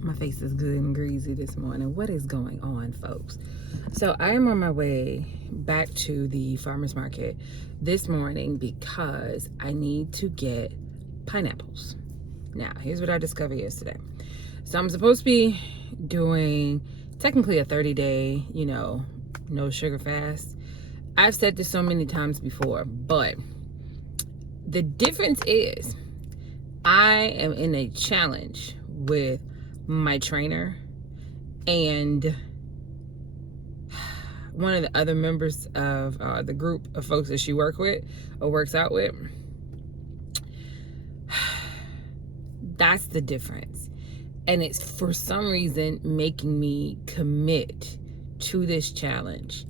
My face is good and greasy this morning. What is going on, folks? So I am on my way back to the farmer's market this morning because I need to get pineapples. Now, here's what I discovered yesterday. So I'm supposed to be doing technically a 30-day, no sugar fast. I've said this so many times before, but the difference is I am in a challenge with my trainer and one of the other members of the group of folks that she works out with. That's the difference. And it's for some reason making me commit to this challenge.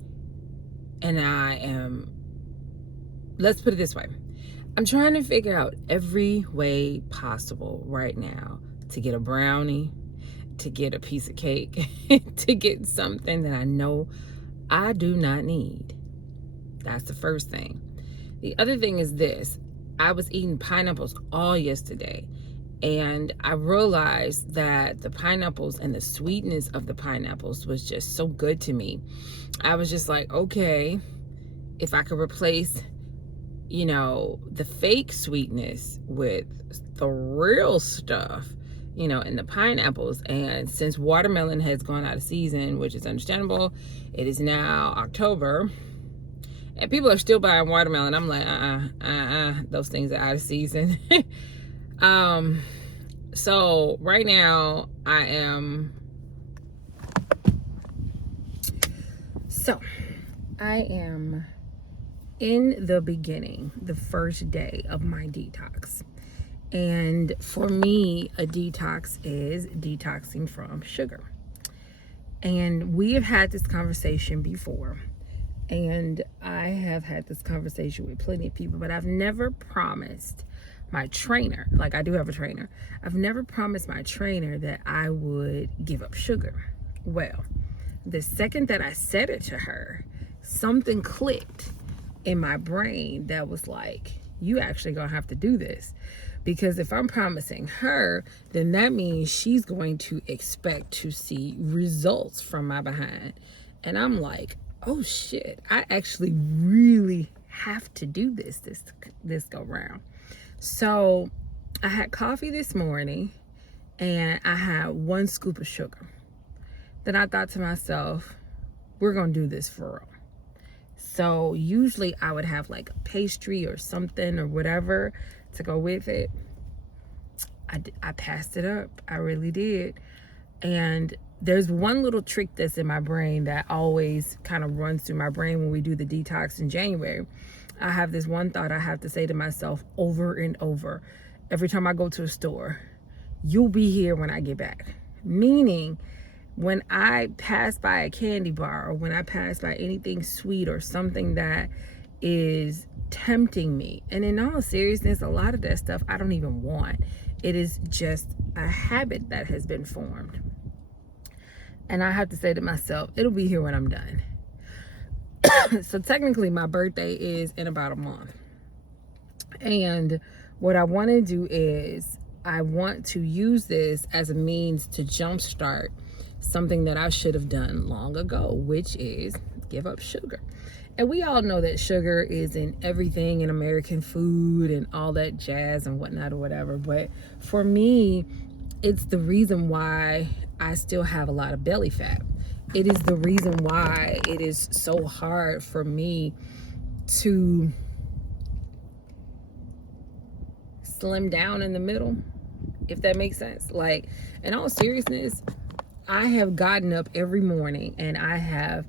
And let's put it this way. I'm trying to figure out every way possible right now to get a brownie, to get a piece of cake, to get something that I know I do not need. That's the first thing. The other thing is this. I was eating pineapples all yesterday, and I realized that the pineapples and the sweetness of the pineapples was just so good to me. I was just like, okay, if I could replace the fake sweetness with the real stuff, in the pineapples. And since watermelon has gone out of season, which is understandable, it is now October, and people are still buying watermelon. I'm like, those things are out of season. So right now I am in the beginning, the first day of my detox. And for me, a detox is detoxing from sugar. And we have had this conversation before. And I have had this conversation with plenty of people, but I've never promised my trainer, like I do have a trainer, I've never promised my trainer that I would give up sugar. Well, the second that I said it to her, something clicked in my brain that was like, you actually gonna have to do this. Because if I'm promising her, then that means she's going to expect to see results from my behind. And I'm like, oh shit, I actually really have to do this go round. So I had coffee this morning and I had 1 scoop of sugar. Then I thought to myself, we're gonna do this for real. So usually I would have like a pastry or something or whatever to go with it. I passed it up. I really did. And there's one little trick that's in my brain that always kind of runs through my brain when we do the detox in January. I have this one thought I have to say to myself over and over. Every time I go to a store, you'll be here when I get back. Meaning, when I pass by a candy bar or when I pass by anything sweet or something that is tempting me, and in all seriousness, a lot of that stuff I don't even want. It is just a habit that has been formed. And I have to say to myself, it'll be here when I'm done. So technically my birthday is in about a month. And what I want to do is I want to use this as a means to jumpstart something that I should have done long ago, which is give up sugar. And we all know that sugar is in everything in American food and all that jazz and whatnot or whatever. But for me, it's the reason why I still have a lot of belly fat. It is the reason why it is so hard for me to slim down in the middle, if that makes sense. Like, in all seriousness, I have gotten up every morning and I've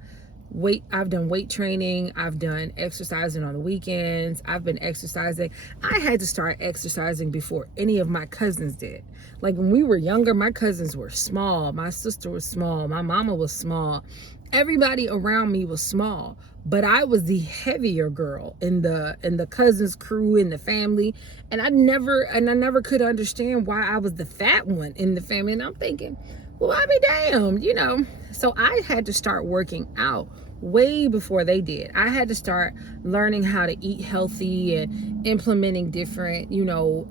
done weight training. I've done exercising on the weekends. I've been exercising. I had to start exercising before any of my cousins did. Like when we were younger, my cousins were small. My sister was small. My mama was small. Everybody around me was small, but I was the heavier girl in the cousins crew, in the family. And I never could understand why I was the fat one in the family. And I'm thinking, well, I be damned, So I had to start working out way before they did. I had to start learning how to eat healthy and implementing different,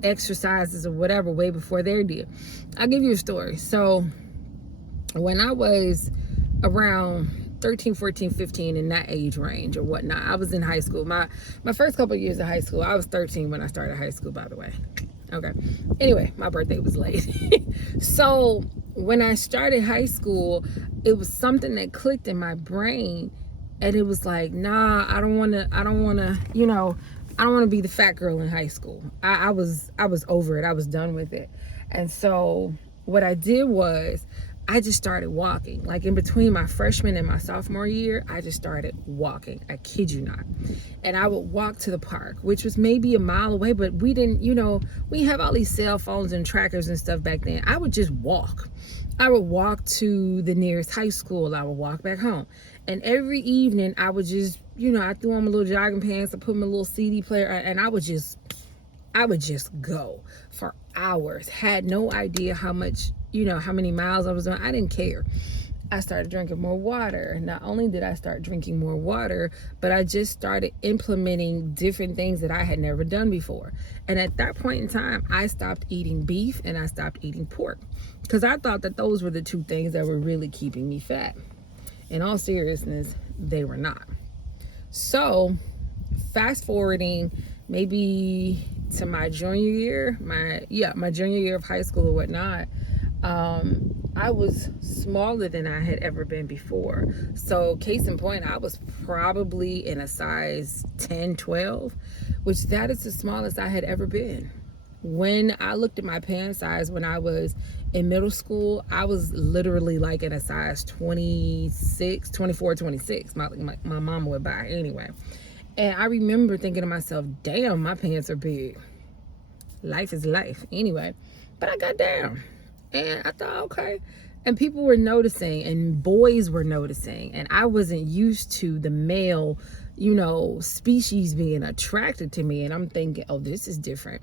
exercises or whatever way before they did. I'll give you a story. So when I was around 13, 14, 15, in that age range or whatnot, I was in high school. My first couple of years of high school, I was 13 when I started high school, by the way. Okay. Anyway, my birthday was late. So when I started high school, it was something that clicked in my brain, and it was like, nah, I don't want to, I don't want to be the fat girl in high school. I was over it. I was done with it. And so what I did was I just started walking. Like in between my freshman and my sophomore year, I just started walking. I kid you not. And I would walk to the park, which was maybe a mile away, but we didn't, we have all these cell phones and trackers and stuff back then. I would just walk. I would walk to the nearest high school. I would walk back home. And every evening I would just, I threw on my little jogging pants, I put my little CD player, and I would just go for hours. Had no idea how much, how many miles I was doing. I didn't care. I started drinking more water. Not only did I start drinking more water, but I just started implementing different things that I had never done before. And at that point in time, I stopped eating beef and I stopped eating pork because I thought that those were the two things that were really keeping me fat. In all seriousness, they were not. So fast forwarding maybe to my junior year, my junior year of high school or whatnot, I was smaller than I had ever been before. So case in point, I was probably in a size 10, 12, which that is the smallest I had ever been. When I looked at my pant size when I was in middle school, I was literally like in a size 26, 24, 26. My mama would buy anyway. And I remember thinking to myself, damn, my pants are big. Life is life. Anyway, but I got down and I thought, okay. And people were noticing and boys were noticing. And I wasn't used to the male, species being attracted to me. And I'm thinking, oh, this is different.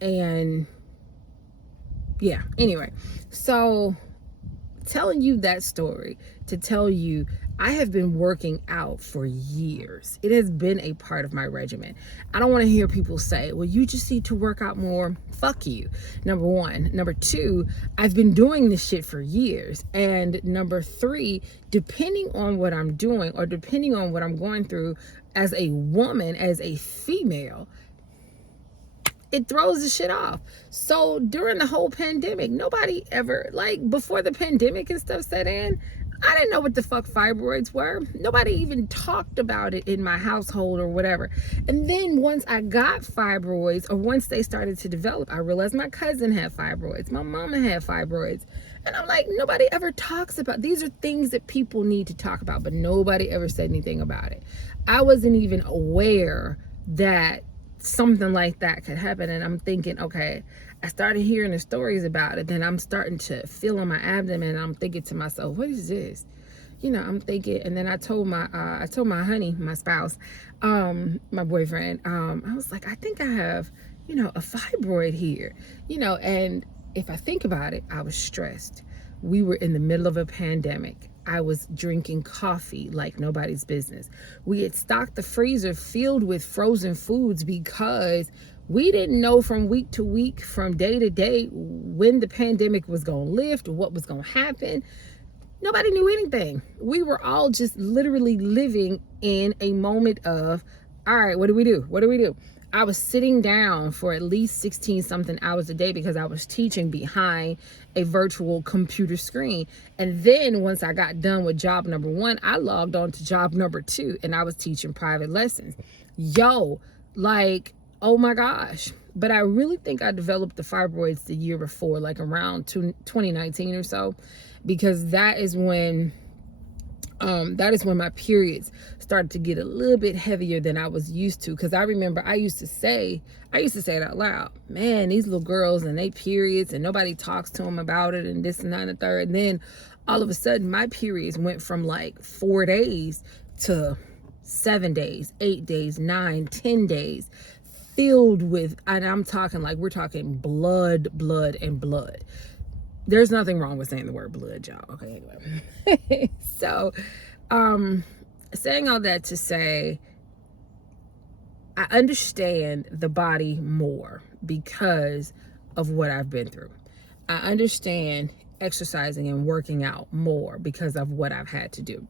And yeah, anyway, so telling you that story to tell you I have been working out for years. It has been a part of my regimen. I don't want to hear people say, well, you just need to work out more. Fuck you. Number one. Number two, I've been doing this shit for years. And number three, depending on what I'm doing or depending on what I'm going through as a woman, as a female, it throws the shit off. So during the whole pandemic, nobody ever, like before the pandemic and stuff set in, I didn't know what the fuck fibroids were. Nobody even talked about it in my household or whatever. And then once I got fibroids, or once they started to develop, I realized my cousin had fibroids. My mama had fibroids. And I'm like, nobody ever talks about, these are things that people need to talk about, but nobody ever said anything about it. I wasn't even aware that something like that could happen. And I'm thinking, okay, I started hearing the stories about it. Then I'm starting to feel on my abdomen. And I'm thinking to myself, what is this? I'm thinking, and then I told my honey, my spouse, my boyfriend, I was like, I think I have, a fibroid here, and if I think about it, I was stressed. We were in the middle of a pandemic. I was drinking coffee like nobody's business. We had stocked the freezer filled with frozen foods because we didn't know from week to week, from day to day, when the pandemic was going to lift or what was going to happen. Nobody knew anything. We were all just literally living in a moment of, all right, what do we do? What do we do? I was sitting down for at least 16 something hours a day because I was teaching behind a virtual computer screen. And then once I got done with job number one, I logged on to job number two and I was teaching private lessons. Oh my gosh. But I really think I developed the fibroids the year before, like around 2019 or so, because that is when my periods started to get a little bit heavier than I was used to. Because I remember I used to say it out loud, man, these little girls and they periods and nobody talks to them about it and this and that and the third. And then all of a sudden my periods went from like 4 days to 7 days, 8 days, 9, 10 days, filled with, and I'm talking like, we're talking blood, and blood. There's nothing wrong with saying the word blood, y'all. Okay, anyway. So, saying all that to say, I understand the body more because of what I've been through. I understand exercising and working out more because of what I've had to do.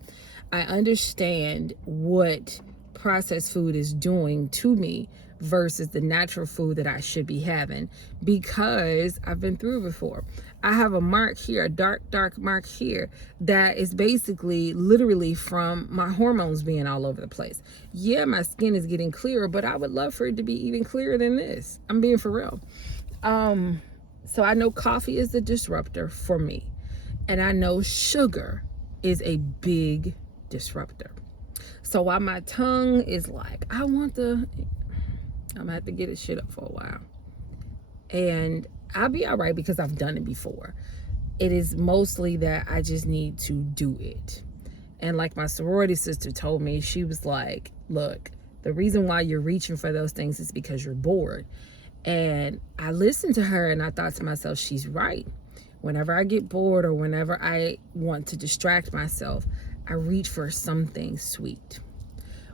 I understand what processed food is doing to me versus the natural food that I should be having because I've been through before. I have a mark here, a dark mark here that is basically literally from my hormones being all over the place. Yeah, my skin is getting clearer, but I would love for it to be even clearer than this. I'm being for real. So I know coffee is the disruptor for me. And I know sugar is a big disruptor. So while my tongue is like, I'm gonna have to get this shit up for a while. And I'll be all right because I've done it before. It is mostly that I just need to do it. And like my sorority sister told me, she was like, look, the reason why you're reaching for those things is because you're bored. And I listened to her and I thought to myself, she's right. Whenever I get bored or whenever I want to distract myself, I reach for something sweet.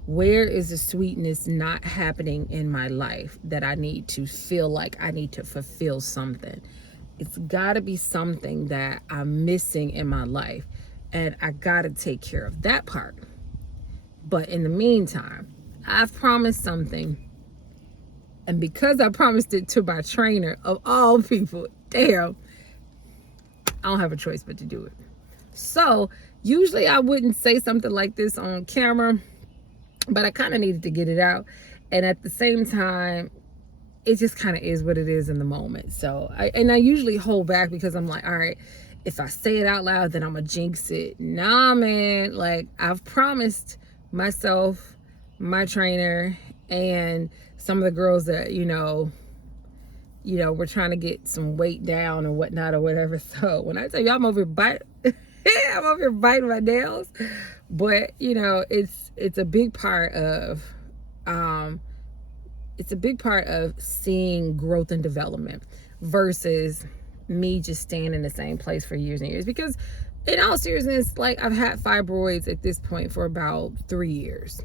Where is the sweetness not happening in my life that I need to feel like I need to fulfill something? It's got to be something that I'm missing in my life, and I got to take care of that part. But in the meantime, I've promised something, and because I promised it to my trainer of all people, damn, I don't have a choice but to do it. So usually I wouldn't say something like this on camera, but I kind of needed to get it out. And at the same time, it just kind of is what it is in the moment. So I usually hold back because I'm like, all right, if I say it out loud, then I'm gonna jinx it. Nah, man, like I've promised myself, my trainer, and some of the girls that, we're trying to get some weight down or whatnot or whatever. So when I tell you I'm over here I'm over here biting my nails. But it's a big part of seeing growth and development versus me just staying in the same place for years and years. Because in all seriousness, like I've had fibroids at this point for about 3 years,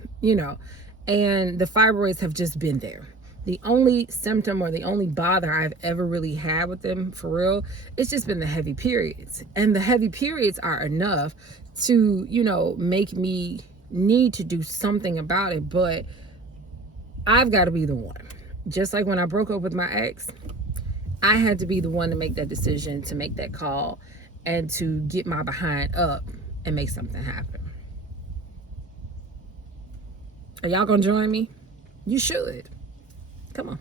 and the fibroids have just been there. The only symptom or the only bother I've ever really had with them, for real, it's just been the heavy periods. And the heavy periods are enough to, make me need to do something about it. But I've got to be the one. Just like when I broke up with my ex, I had to be the one to make that decision, to make that call, and to get my behind up and make something happen. Are y'all gonna join me? You should. Come on.